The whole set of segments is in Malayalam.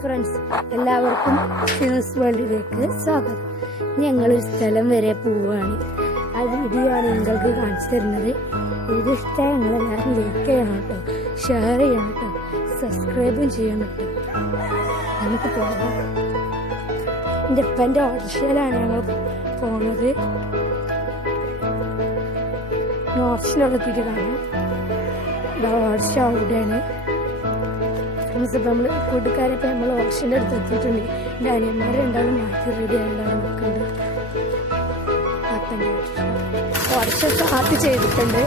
ഫ്രണ്ട്സ്, എല്ലാവർക്കും സിനസ് വേൾഡിലേക്ക് സ്വാഗതം. ഞങ്ങളൊരു സ്ഥലം വരെ പോവുകയാണ്. ആ വീഡിയോ ആണ് നിങ്ങൾക്ക് കാണിച്ചു തരുന്നത്. ഇത് ഇഷ്ടമായി ഞങ്ങളെല്ലാവരും ലൈക്ക് ചെയ്യണം കേട്ടോ, ഷെയർ ചെയ്യണം കേട്ടോ, സബ്സ്ക്രൈബും ചെയ്യണം കേട്ടോ. നമുക്ക് പോകാം. എൻ്റെ ഉപ്പൻ്റെ ഓട്ടോറിക്ഷയിലാണ് ഞങ്ങൾ പോകുന്നത്. ഓട്ടോറിക്ഷയിലെത്തിയിട്ട് കാണാം. ഓട്ടോറിക്ഷ അവിടെയാണ്. നമ്മൾ കൂട്ടുകാരൊക്കെ നമ്മൾ ഓപ്ഷൻ്റെ അടുത്ത് എത്തിയിട്ടുണ്ട്. എൻ്റെ അനിയന്മാരെ രണ്ടാളും മാറ്റി റെഡി ആയിട്ടുണ്ടാവും നോക്കുന്നുണ്ട്. ഓപ്ഷൻ സ്റ്റാർട്ട് ചെയ്തിട്ടുണ്ട്.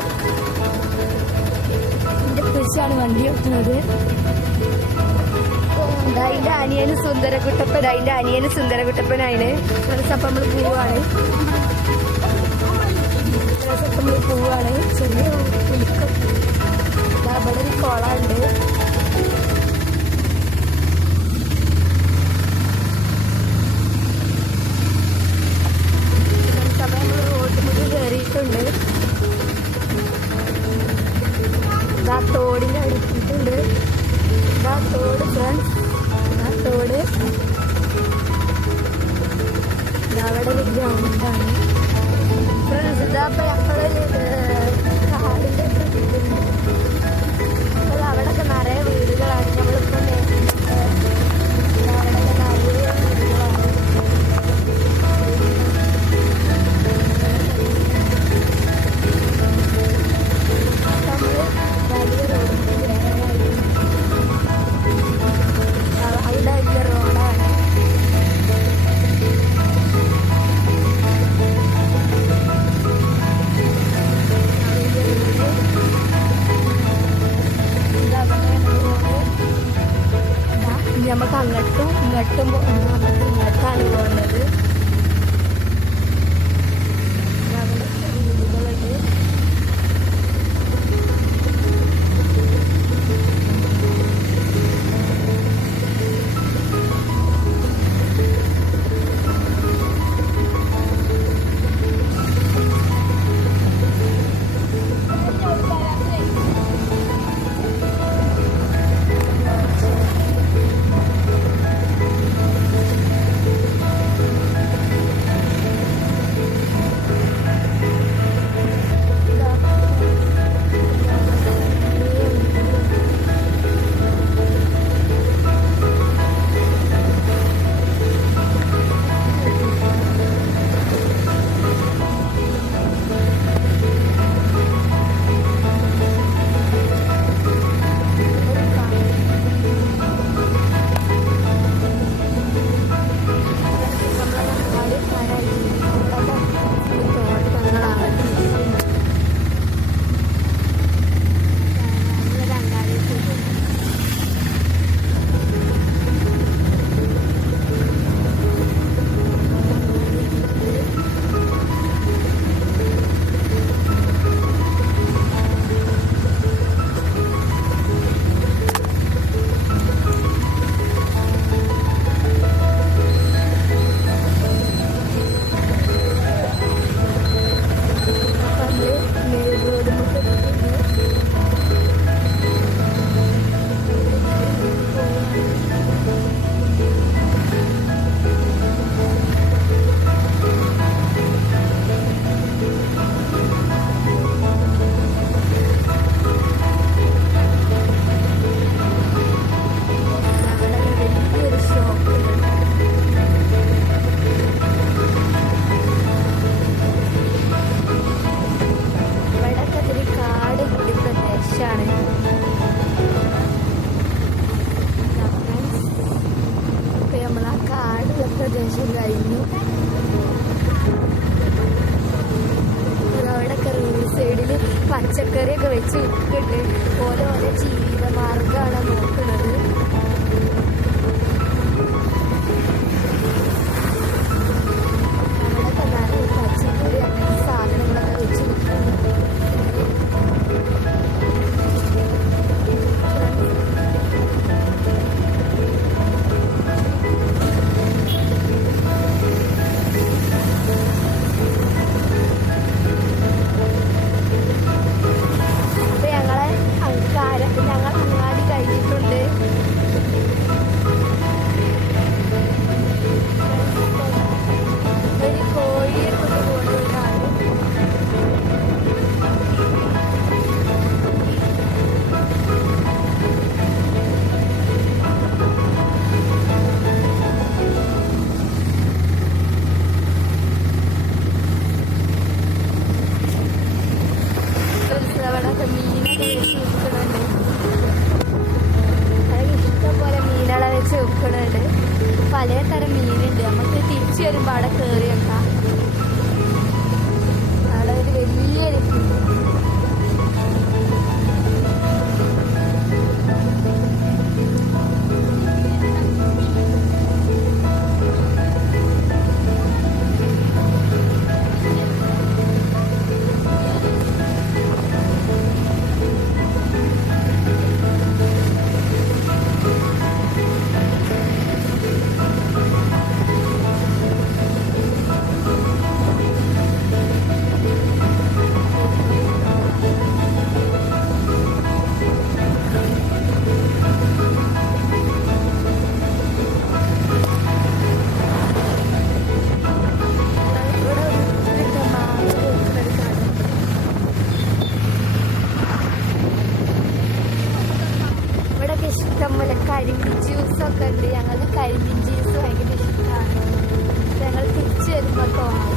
എൻ്റെ കുറിച്ചാണ് വണ്ടി ഓട്ടുന്നത്. അതിൻ്റെ അനിയന് സുന്ദരകുട്ടപ്പൻ, അതിൻ്റെ അനിയന് സുന്ദരകുട്ടപ്പനാണ്. അപ്പം നമ്മൾ പോവാണ്. ചെറിയ കുലുക്കം. അവിടെ ഒരു കുളമുണ്ട്. തോടിൻ്റെ അടുത്തിട്ടുണ്ട്. തോട് ഫ്രണ്ട്സ്, തോട് അവിടെ ഒരു ഗ്രൗണ്ടാണ് ഫ്രണ്ട്സ്. ഇതപ്പോൾ ഞങ്ങളൊരു കാടിൻ്റെ അപ്പോൾ അവിടെയൊക്കെ നിറയെ വീടുകളാണ്. നമ്മളിപ്പോൾ അവിടെയൊക്കെ നിറയെ വീടുകളാണ്. നമുക്ക് അങ്ങോട്ടും ഇങ്ങോട്ടും നമുക്ക് ഇങ്ങോട്ടാണ് പോകുന്നത്. വീടുകളുണ്ട്. പ്രദേശം കഴിഞ്ഞു. അവിടെയൊക്കെ റോഡ് സൈഡിൽ പച്ചക്കറിയൊക്കെ വെച്ച് വിട്ടിട്ട് ഓരോ ജീവിത മാർഗമാണ് നോക്കുന്നത്. അവിടെയൊക്കെ നിറയെ പച്ചക്കറി അങ്ങനെ സാധനങ്ങളൊക്കെ വെച്ച് വിൽക്കുന്നു. ഞങ്ങൾ വെച്ച് വെക്കണുണ്ട്. പലതരം മീനുണ്ട്. നമുക്ക് തിരിച്ചു വരുമ്പോൾ അവിടെ കയറി വെക്കാം. അവിടെ ഒരു വലിയൊരു ഇഷ്ടംപോലെ കരിമ്പിൻ ജ്യൂസൊക്കെ ഉണ്ട്. ഞങ്ങൾക്ക് കരിമ്പിൻ ജ്യൂസ് ഭയങ്കര ഇഷ്ടമാണ്. ഞങ്ങൾ തിരിച്ചു വരുമ്പോൾ തോന്നാം.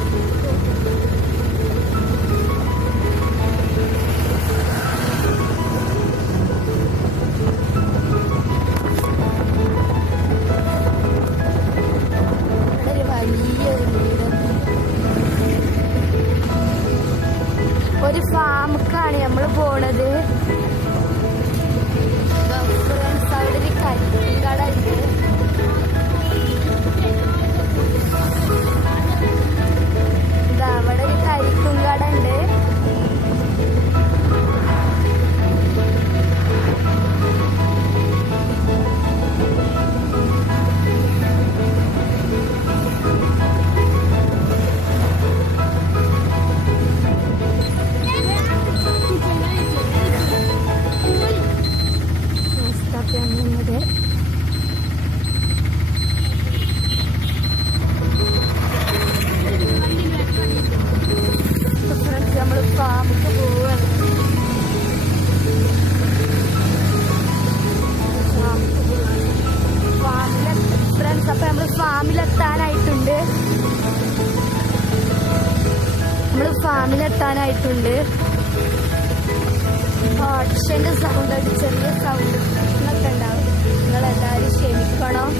ഇവിടെ ഒരു വലിയൊരു വീട്. ഒരു ഫാമുക്കാണ് നമ്മൾ പോണത്. അവിടെ ഒരു കരിക്കട ഉണ്ട്. അവിടെ ഒരു കരിക്കും കട ഉണ്ട്. നമ്മൾ ഫാമിക്ക് പോവാണ്. ഫ്രണ്ട്സ്, അപ്പൊ നമ്മൾ ഫാമിലെത്താനായിട്ടുണ്ട്. ഓപ്ഷന്റെ സൗണ്ട്, ഒരു ചെറിയ സൗണ്ട് എന്നൊക്കെ ഉണ്ടാവും. നിങ്ങളെല്ലാവരും ക്ഷമിക്കണം.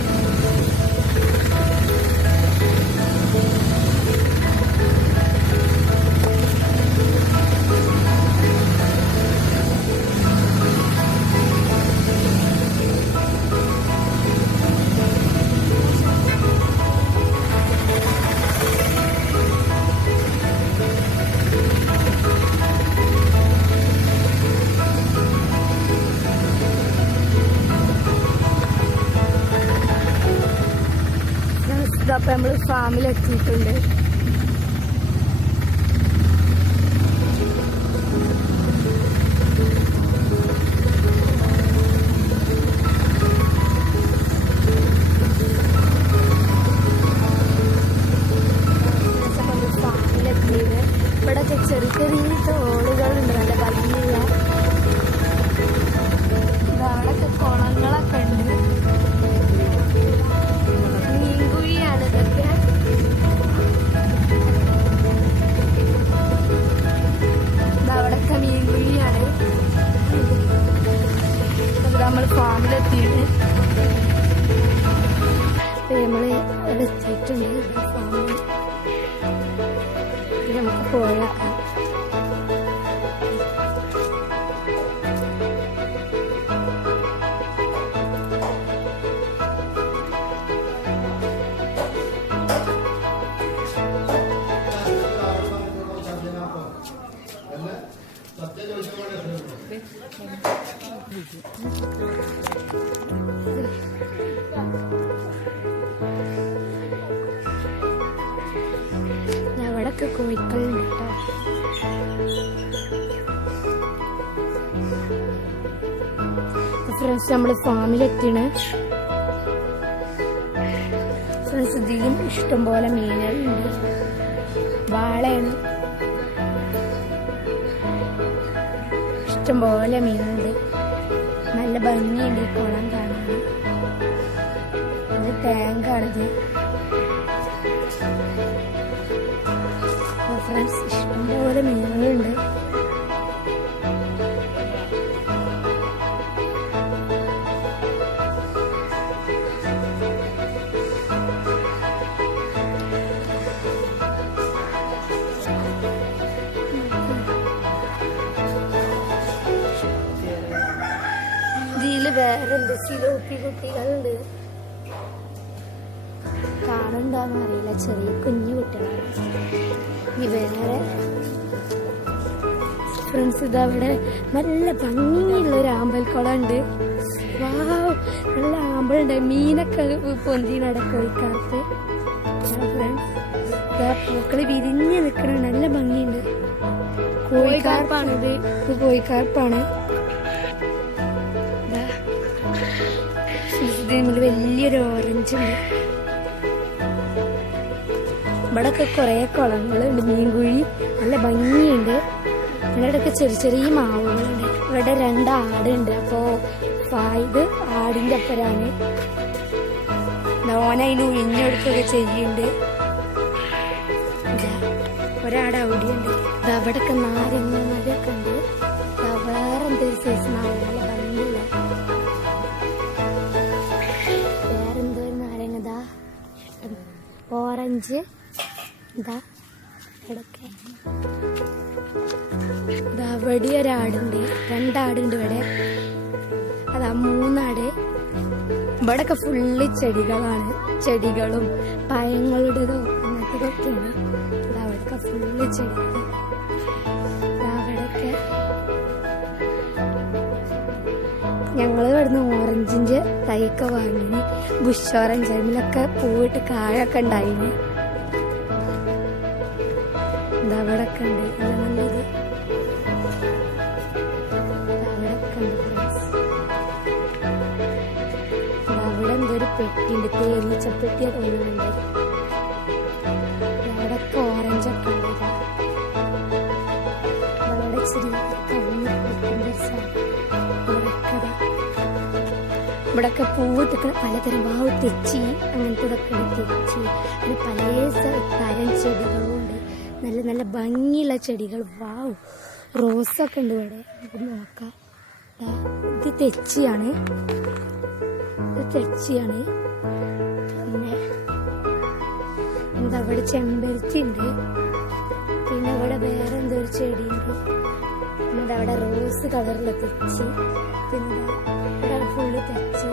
അപ്പൊ നമ്മൾ ഫാമിലെത്തിയിട്ടുണ്ട്. ഇവിടെയൊക്കെ ചെറിയ ചെറിയ തോടുകളുണ്ട്, നല്ല ഭംഗിയുള്ള. അവിടെയൊക്കെ കുളങ്ങളൊക്കെ ഉണ്ട്. മീൻകുഴിയാണ് ഇതൊക്കെ. അവിടെയൊക്കെ മീൻകുഴിയാണ്. നമ്മൾ ഫാമിലെത്തിയിട്ട് നമ്മൾ അവിടെ എത്തിയിട്ടുണ്ട്. ഫാമിൽ നമുക്ക് പോയേക്കാം. അവിടൊക്കെ കോഴിക്കളുണ്ട് കേട്ടോ. ഫ്രണ്ട്സ്, നമ്മൾ ഫാമിലെത്തിയാണ്. ഫ്രണ്ട്സ്, ഇതിലും ഇഷ്ടംപോലെ മീനുകളുണ്ട്. വാളയാണ്, ഇഷ്ടംപോലെ മീനുണ്ട്. നല്ല ഭംഗിയുണ്ട് ഈ കുളം കാണാൻ. ഇത് ടാങ്കാണിത്. ഫ്രണ്ട്സ്, ഇഷ്ടംപോലെ മീനുകളുണ്ട്. എന്ത് സിലോപ്പി കുട്ടികളുണ്ട്, കാണുന്നുണ്ടോന്ന് അറിയില്ല, ചെറിയ കുഞ്ഞു കുട്ടികളാണ്. ഇനി വേറെ ഫ്രണ്ട്സ് ഇതവിടെ നല്ല ഭംഗിയുള്ളൊരു ആമ്പൽക്കുളം ഉണ്ട്. വാവ്, നല്ല ആമ്പലുണ്ട്, മീനൊക്കെ പൊന്തി കോഴിക്കാർത്ത്. ഫ്രണ്ട്സ് പൂക്കള് വിരിഞ്ഞ് നിൽക്കണ നല്ല ഭംഗിയുണ്ട്. കോഴിക്കാർപ്പാണിത്, കോഴിക്കാർപ്പാണ്. വലിയൊരു ഓറഞ്ച് ഉണ്ട്. ഇവിടൊക്കെ കുറെ കുളങ്ങളുണ്ട്, മീൻകുഴി നല്ല ഭംഗിയുണ്ട്. ഇവിടെയൊക്കെ ചെറിയ ചെറിയ മാവുകളുണ്ട്. ഇവിടെ 2 ആടുണ്ട്. അപ്പോ ഇത് ആടിന്റെ അപ്പരാണ്. ഓനതിന് ഉഴിഞ്ഞെടുക്കുകയൊക്കെ ചെയ്യുന്നുണ്ട്. ഒരാട് അവിടെയുണ്ട്. അവിടെയൊക്കെ നാരങ്ങ മരമൊക്കെ ഉണ്ട്. വേറെ എന്തൊരു സൈസ് നാരങ്ങ, നല്ല ഭംഗിയില്ല. വേറെന്തോ ഒരു നാരങ്ങ, ഇതാ ഓറഞ്ച്. ഇതാ ഇവിടൊക്കെ ഇവിടെ ഒരാടുണ്ട്, 2 ആടുണ്ട് ഇവിടെ. അതാ 3 ആട്. ഇവിടൊക്കെ ഫുള്ള് ചെടികളാണ്, ചെടികളും പഴങ്ങളുടേതോ അങ്ങനത്തതൊക്കെയാണ്. അവിടൊക്കെ ഫുള്ള് ചെടികൾ. അവിടൊക്കെ ഞങ്ങൾ ഇവിടുന്ന് ഓറഞ്ചിന്റെ തൈയൊക്കെ വാങ്ങിന്. ബുഷ് ഓറഞ്ച്, അതിലൊക്കെ പൂവിട്ട് കായൊക്കെ ഉണ്ടായിന്. അവിടൊക്കെ ഉണ്ട് നല്ലത്. അവിടെ എന്തൊരു പെട്ടിണ്ട്, തേനീച്ചപ്പെട്ടിയെ തോന്നുന്നുണ്ട്. അവിടൊക്കെ ഓറഞ്ചൊക്കെ ഉണ്ട്. അവിടെ ഇവിടൊക്കെ പൂവിട്ട് പലതരം വാവ്, തെച്ചി അങ്ങനത്തതൊക്കെ ഉണ്ട്. തെച്ചി അങ്ങനെ പല തരം ചെടികളും ഉണ്ട്. നല്ല നല്ല ഭംഗിയുള്ള ചെടികൾ. വാവ്, റോസൊക്കെ ഉണ്ട് ഇവിടെ. നോക്കാം, ഇത് തെച്ചിയാണ്, തെച്ചിയാണ്. പിന്നെ എന്താ ഇവിടെ ചെമ്പരത്തി ഉണ്ട്. പിന്നെ ഇവിടെ വേറെ എന്തോ ഒരു ചെടിയുണ്ട്. പിന്നെ അവിടെ റോസ് കളറിലെ തെച്ചി. പിന്നെ ഇവിടെ ഫുള്ള് തെച്ചി.